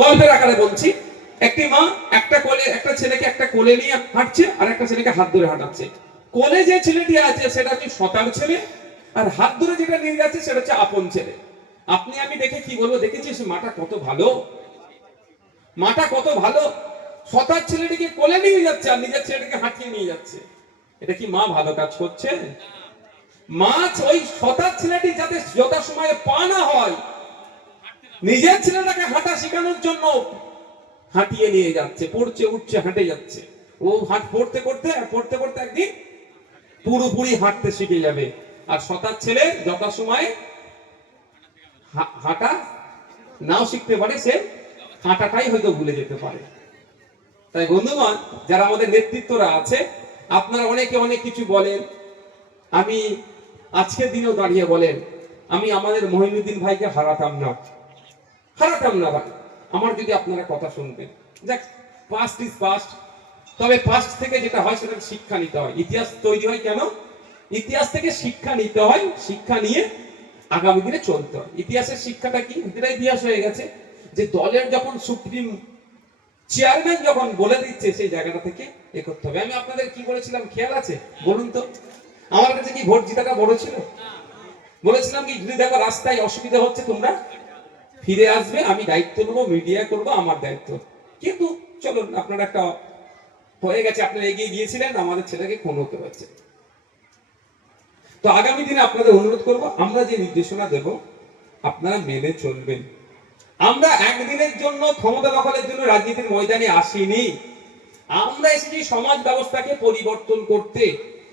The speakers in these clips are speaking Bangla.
গল্পের আকারে বলছি, একটি মা একটা ছেলেকে একটা কোলে নিয়ে হাঁটছে, আর একটা ছেলেকে হাত ধরে হাঁটাচ্ছে। কোলে যে ছেলেটি আছে সেটা হচ্ছে সতার ছেলে, আর হাত ধরে যেটা নিয়ে যাচ্ছে সেটা হচ্ছে আপন ছেলে। আপনি আমি দেখে কি বলবো, দেখেছিস মাটা কত ভালো, মাটা কত ভালো, সতার ছেলেটিকে কোলে নিয়ে যাচ্ছে আর নিজের ছেলেটিকে হাঁটিয়ে নিয়ে যাচ্ছে। এটা কি মা ভালো কাজ করছে? মা ওই সতার ছেলেটি যাতে যথা সময়ে পা না হয়, নিজের ছেলেটাকে হাঁটা শেখানোর জন্য হাঁটিয়ে নিয়ে যাচ্ছে, পড়ছে উঠছে হাঁটে যাচ্ছে। ও পড়তে করতে পড়তে পড়তে একদিন পুরোপুরি হাঁটতে শিখে যাবে। আর সতার ছেলে যথা সময়ে হাঁটা নাও শিখতে পারে, সে হাঁটাটাই হয়তো ভুলে যেতে পারে। তাই বন্ধুগণ, যারা আমাদের নেতৃত্বরা আছে, আপনারা অনেকে অনেক কিছু বলেন, আমি আজকের দিনেও দাঁড়িয়ে বলেন আমি আমাদের মহিনুদ্দিন ভাইকে হারাতাম না ভাই, আমার যদি আপনারা কথা শুনতেন। দেখ, পাস্ট ইজ পাস্ট, তবে পাস্ট থেকে যেটা হয় সেটা শিক্ষা নিতে হয়। ইতিহাস তৈরি হয় কেন? ইতিহাস থেকে শিক্ষা নিতে হয়, শিক্ষা নিয়ে আগামী দিনে চলতে হয়। ইতিহাসের শিক্ষাটা কি? এটা ইতিহাস হয়ে গেছে যে দলের যখন সুপ্রিম চেয়ারম্যান যখন বলে দিচ্ছে সেই জায়গাটা থেকে এ করতে হবে। আমি আপনাদের কি বলেছিলাম খেয়াল আছে? বলুন তো, আমার কাছে কি ভোট জিতাটা বড় ছিল? বলেছিলাম কি, যদি দেখো রাস্তায় অসুবিধা হচ্ছে তোমরা ফিরে আসবে, আমি দায়িত্ব নেবো, মিডিয়া করবো, আমার দায়িত্ব। কিন্তু চলুন, আপনারা একটা হয়ে গেছে, আপনারা এগিয়ে গিয়েছিলেন, আমাদের ছেলেকে খুন হতে হচ্ছে। তো আগামী দিনে আপনাদের অনুরোধ করব, আমরা যে নির্দেশনা দেব আপনারা মেনে চলবেন। আমরা একদিনের জন্য ক্ষমতা দখলের জন্য রাজনীতির ময়দানে আসিনি, আমরা এসেছি সমাজ ব্যবস্থাকে পরিবর্তন করতে।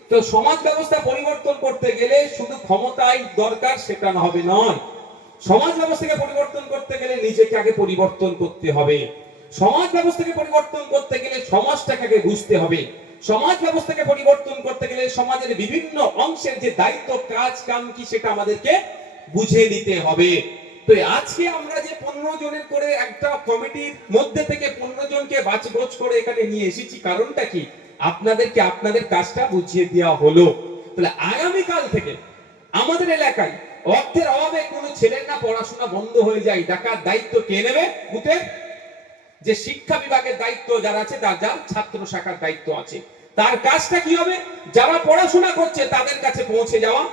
তো সমাজ ব্যবস্থা পরিবর্তন করতে গেলে শুধু ক্ষমতাই দরকার সেটা না হবে নয়, সমাজ ব্যবস্থাকে পরিবর্তন করতে গেলে নিজেকে আগে পরিবর্তন করতে হবে। সমাজ ব্যবস্থাকে পরিবর্তন করতে গেলে সমাজটাকে আগে বুঝতে হবে। সমাজ ব্যবস্থাকে পরিবর্তন করতে গেলে সমাজের বিভিন্ন অংশের যে দায়িত্ব কাজ কাম কি সেটা আমাদেরকে বুঝে নিতে হবে। তো আজকে আমরা যে 15 জনের করে একটা কমিটির মধ্যে থেকে 15 জনকে বাছবোছ করে এখানে নিয়ে এসেছি, কারণটা কি? আপনাদেরকে আপনাদের কাজটা বুঝিয়ে দেওয়া হলো। তাহলে আগামীকাল থেকে আমাদের এলাকায় অর্থের অভাবে কোনো ছেলের না পড়াশোনা বন্ধ হয়ে যায়, দেখার দায়িত্ব কে নেবে? বুথের যে শিক্ষা বিভাগের দায়িত্ব যারা আছে, তার যার ছাত্র শাখার দায়িত্ব আছে, তার কাজটা কি হবে? যারা পড়াশোনা করছে তাদের কাছে পৌঁছে যাওয়া।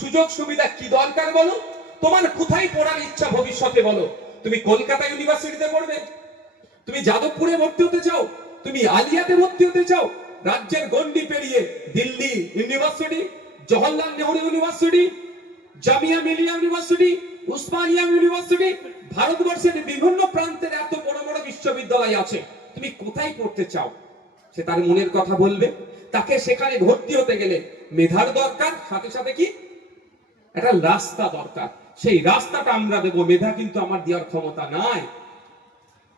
সুযোগ সুবিধা কি দরকার বলো, তোমার কোথায় পড়ার ইচ্ছা ভবিষ্যতে বলো। তুমি কলকাতা ইউনিভার্সিটিতে পড়বে, তুমি যাদবপুরে ভর্তি হতে চাও, তুমি আলিয়াতে ভর্তি হতে চাও, রাজ্যের গন্ডি পেরিয়ে Delhi university, Jawaharlal Nehru university, Jamia Millia university, Osmania university, ভারতবর্ষের বিভিন্ন প্রান্তের এত বড় বড় বিশ্ববিদ্যালয় আছে, তুমি কোথায় পড়তে চাও সে তার মনের কথা বলবে। তাকে সেখানে ভর্তি হতে গেলে মেধার দরকার, সাথে সাথে কি একটা রাস্তা দরকার। সেই রাস্তাটা আমরা দেবো, মেধা কিন্তু আমার দেওয়ার ক্ষমতা নাই।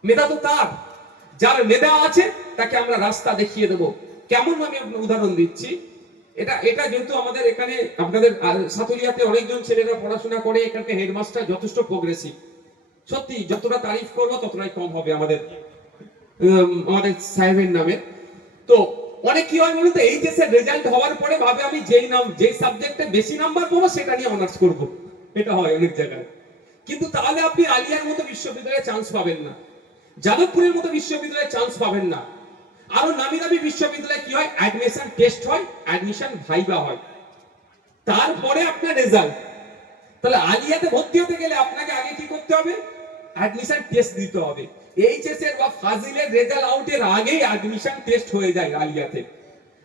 মেধা তো তার, যার মেধা আছে তাকে আমরা রাস্তা দেখিয়ে দেবো। কেমন আমি আপনার উদাহরণ দিচ্ছি, এটা এটা যেহেতু আমাদের এখানে আপনাদের সাতুলিয়াতে অনেকজন ছেলেরা পড়াশোনা করে, এখানে হেডমাস্টার যথেষ্ট প্রোগ্রেসিভ। সত্যি যতটা তারিফ করবো ততটাই কম হবে আমাদের আমাদের সাহেবের নামে। তো অনেক কি হয় বলুন তো, এইচএস এর রেজাল্ট হওয়ার পরে ভাবে আমি যেই সাবজেক্টে বেশি নাম্বার পাবো সেটা নিয়ে অনার্স করব, এটা হয় অনেক জায়গায়। কিন্তু তাহলে আপনি আলিয়ার মতো বিশ্ববিদ্যালয়ে চান্স পাবেন না, যাদবপুরের মতো বিশ্ববিদ্যালয়ে চান্স পাবেন না। আরো নামি দামি বিশ্ববিদ্যালয়ে কি হয়, অ্যাডমিশন টেস্ট হয়, অ্যাডমিশন ভাইবা হয়, তারপরে আপনার রেজাল্ট। তাহলে আলিয়াতে ভর্তি হতে গেলে আপনাকে আগে কি করতে হবে? অ্যাডমিশন টেস্ট দিতে হবে। এইচএস এর বা ফাজিলের রেজাল্ট আউটের আগেই অ্যাডমিশন টেস্ট হয়ে যায় আলিয়াতে।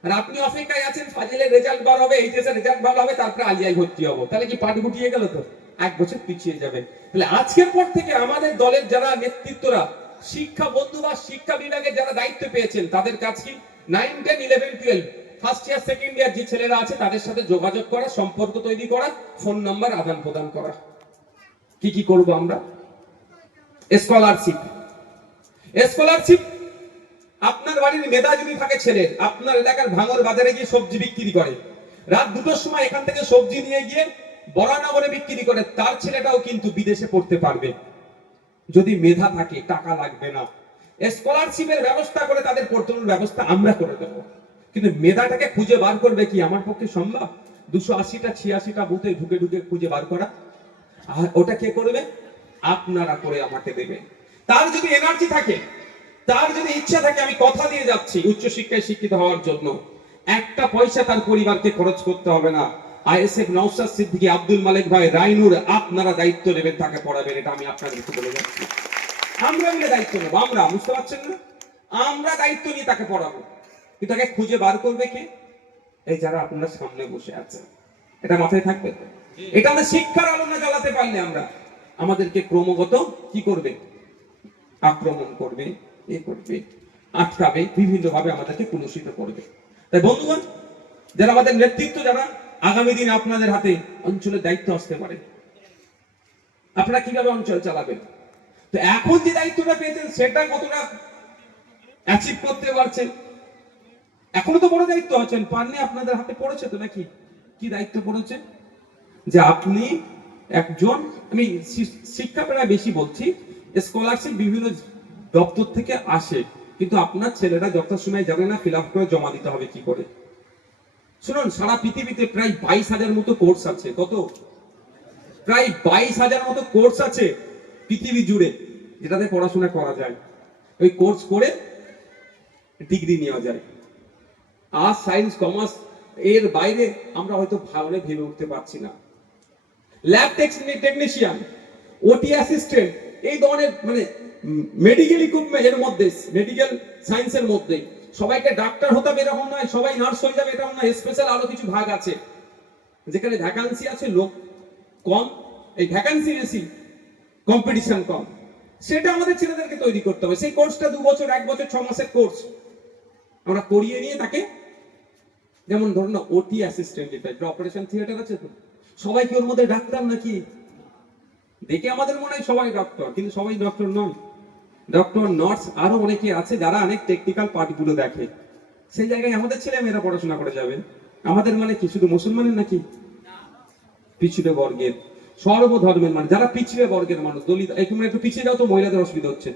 আর আপনি অপেক্ষায় আছেন ফাজিলের রেজাল্ট বার হবে, এইচএস এর রেজাল্ট ভালো হবে, তারপরে আলিয়ায় ভর্তি হবো। তাহলে কি পাট গুটিয়ে গেল? তো 1 বছর পিছিয়ে যাবেন। তাহলে আজকের পর থেকে আমাদের দলের যারা নেতৃত্বরা, শিক্ষা বন্ধু বা শিক্ষা বিভাগের যারা দায়িত্ব পেয়েছেন, তাদের কাজ কি? 9, 10, 11, 12 ফার্স্ট ইয়ার সেকেন্ড ইয়ার যে ছেলেরা আছে তাদের সাথে যোগাযোগ করা, সম্পর্ক তৈরি করা, ফোন নাম্বার আদান প্রদান করা। কি কি করব আমরা? স্কলারশিপ আপনার বাড়ির মেধা যদি থাকে ছেলের, আপনার এলাকার ভাঙর বাজারে গিয়ে সবজি বিক্রি করে, রাত 2টোর সময় এখান থেকে সবজি নিয়ে গিয়ে বরানগরে বিক্রি করে, তার ছেলেটাও কিন্তু বিদেশে পড়তে পারবে যদি মেধা থাকে, টাকা লাগবে না। স্কলারশিপের ব্যবস্থা করে তাদের পড়ানোর ব্যবস্থা আমরা করে দেব। কিন্তু মেধাটাকে খুঁজে বার করবে কি আমার পক্ষে সম্ভব? 280টা 86টা বুথে ঢুকে ঢুকে খুঁজে বার করা, আর ওটা কে করবে? আপনারা করে আমাকে দেবেন। তার যদি এনার্জি থাকে, তার যদি ইচ্ছা থাকে, আমি কথা দিয়ে যাচ্ছি উচ্চশিক্ষায় শিক্ষিত হওয়ার জন্য, একটা পয়সা তার পরিবারকে খরচ করতে হবে না। আইএসএফ নওশাদ সিদ্দিকী, আব্দুল মালিক ভাই, রাইনুর, আপনারা দায়িত্ব নেবেন, তাকে পড়াবেন। এটা আমি আপনাদেরকে বলে যাচ্ছি। আমরা মিলে দায়িত্ব নেবো। আমরা, বুঝতে পারছেন না, আমরা দায়িত্ব নিয়ে তাকে পড়াবো। কিন্তু তাকে খুঁজে বার করবে কে? এই যারা আপনারা সামনে বসে আছেন। এটা মাথায় থাকবে তো। এটা আমরা শিক্ষার আলো না জ্বালাতে পারলে আমরা, আমাদেরকে ক্রমাগত কি করবে? আক্রমণ করবে, এ করবে, আটকাবে, বিভিন্ন ভাবে আমাদেরকে কুলুষিত করবে। তাই বন্ধুগণ, যারা আমাদের নেতৃত্ব, যারা আগামী দিনে আপনাদের হাতে অঞ্চলের দায়িত্ব আসতে পারে, আপনারা কিভাবে অঞ্চল চালাবেন? তো এখন যে দায়িত্বটা পেয়েছেন সেটা কতটা অ্যাচিভ করতে পারছেন? এখনো তো বড় দায়িত্ব আছেন, পাননি, আপনাদের হাতে পড়েছে তো নাকি? কি দায়িত্ব পড়েছে? যে আপনি একজন, আমি শিক্ষা প্রায় বেশি বলছি, স্কলারশিপ বিভিন্ন দপ্তর থেকে আসে, কিন্তু আপনার ছেলেরা যথাসময়ে জানে না ফিল আপ করে জমা দিতে হবে কি করে। শুনুন, সারা পৃথিবীতে প্রায় 22,000 মতো কোর্স আছে। কত? প্রায় 22,000 মতো কোর্স আছে পৃথিবী জুড়ে, যেটাতে পড়াশোনা করা যায়। ওই কোর্স করে ডিগ্রি নেওয়া যায়। আর্টস, সায়েন্স, কমার্স, এর বাইরে আমরা হয়তো ভালো ভেবে উঠতে পারছি না। ল্যাব টেকনিশিয়ান, ওটি অ্যাসিস্ট্যান্ট, এই ধরনের মানে মেডিকেল ইকুইপমেন্ট, এর মধ্যে মেডিকেল সায়েন্সের মধ্যে সবাইকে ডাক্তার হতে হবে এরকম নয়, সবাই নার্স হয়ে যাবে এরকম নয়। স্পেশাল আরো কিছু ভাগ আছে, যেখানে ভ্যাকান্সি আছে, লোক কম, এই ভ্যাকান্সি বেশি, কম্পিটিশন কম। সেটা আমাদের ছেলেদেরকে তৈরি করতে হবে। সেই কোর্সটা 2 বছর, 1 বছর, 6 মাসের কোর্স আমরা করিয়ে নিয়ে তাকে, যেমন ধরুন না ওটি অ্যাসিস্ট্যান্ট, এটা অপারেশন থিয়েটার আছে তো, সবাই কি ওর মধ্যে ডাক্তার নাকি? দেখে আমাদের মনে হয় সবাই ডক্টর, কিন্তু সবাই ডক্টর নয়। ডক্টর, নার্স, আরো অনেকে আছে যারা অনেক টেকনিক্যাল পার্টগুলো দেখে। সেই জায়গায় আমাদের ছেলে মেয়েরা পড়াশোনা করে যাবে। আমাদের মানে কি শুধু মুসলমানের নাকি? পিছিয়ে বর্গের, সর্বধর্মের মানুষ, যারা পিছিয়ে বর্গের মানুষ, দলিত, তোমরা একটু পিছিয়ে যাও তো, মহিলাদের অসুবিধা হচ্ছে।